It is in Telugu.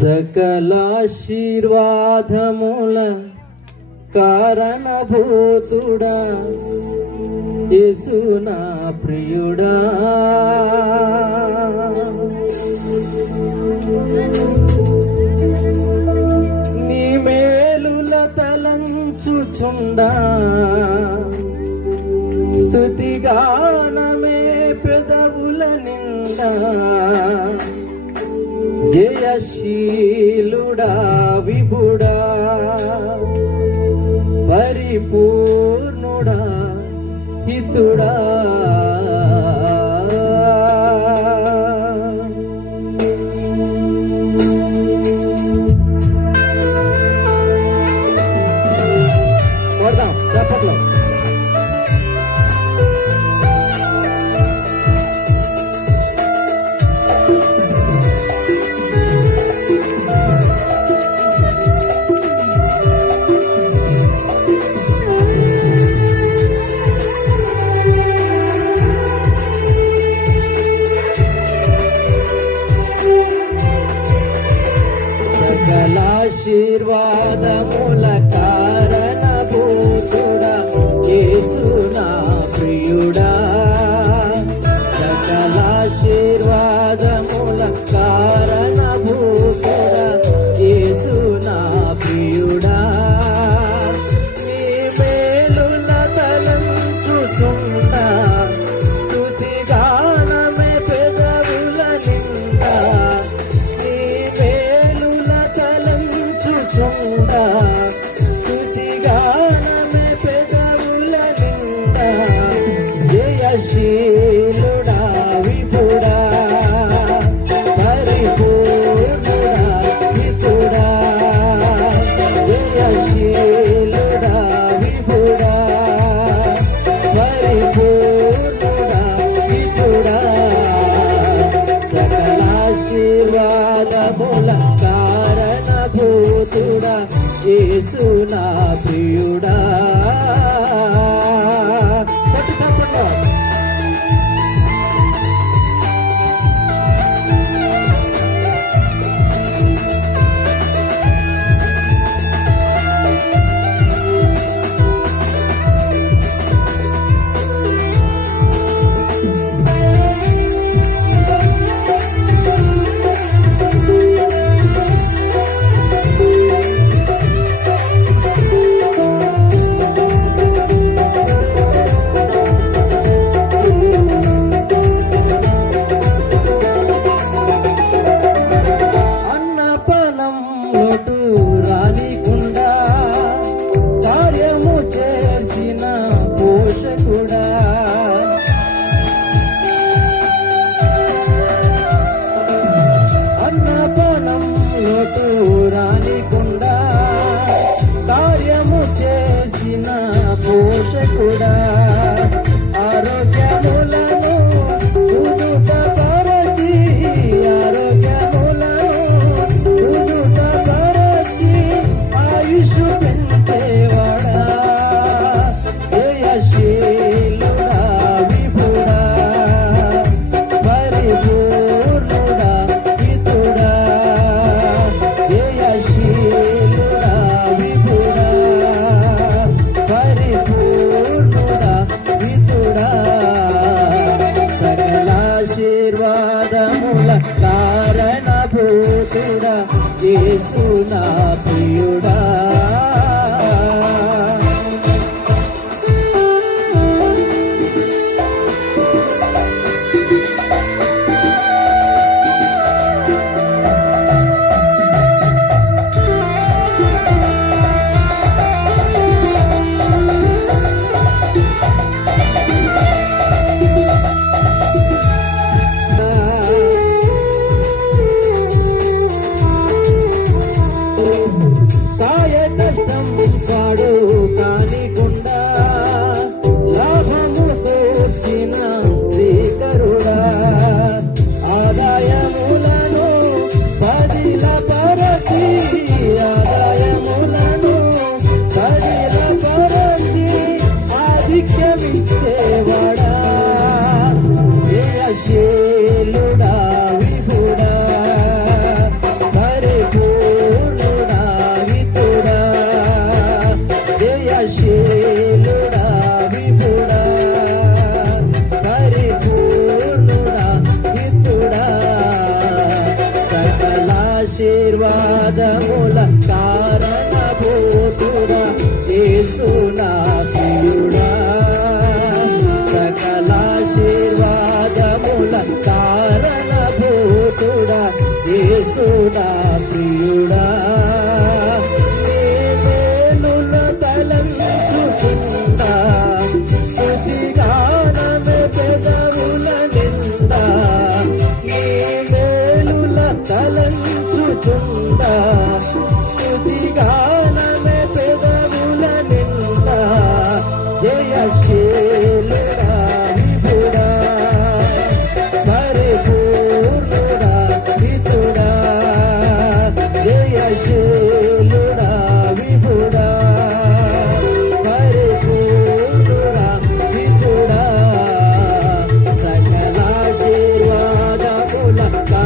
సకలాశీర్వాదముల కారణభూతుడా. యేసునా ప్రియుడా. నీ మేలుల తలంచుచుండా. స్తుతిగానమే పెదవుల నిండా. జయశీలుడా విభుడా పరిపూర్ణుడా హితుడా. యేసు నా ప్రియుడు ప్రియుడా యేసు ప్రియుడా. పాదముల కారణభూతుడా యేసునా ప్రియుడా సకలాశీర్వాదముల కారణభూతుడా యేసునా Bye.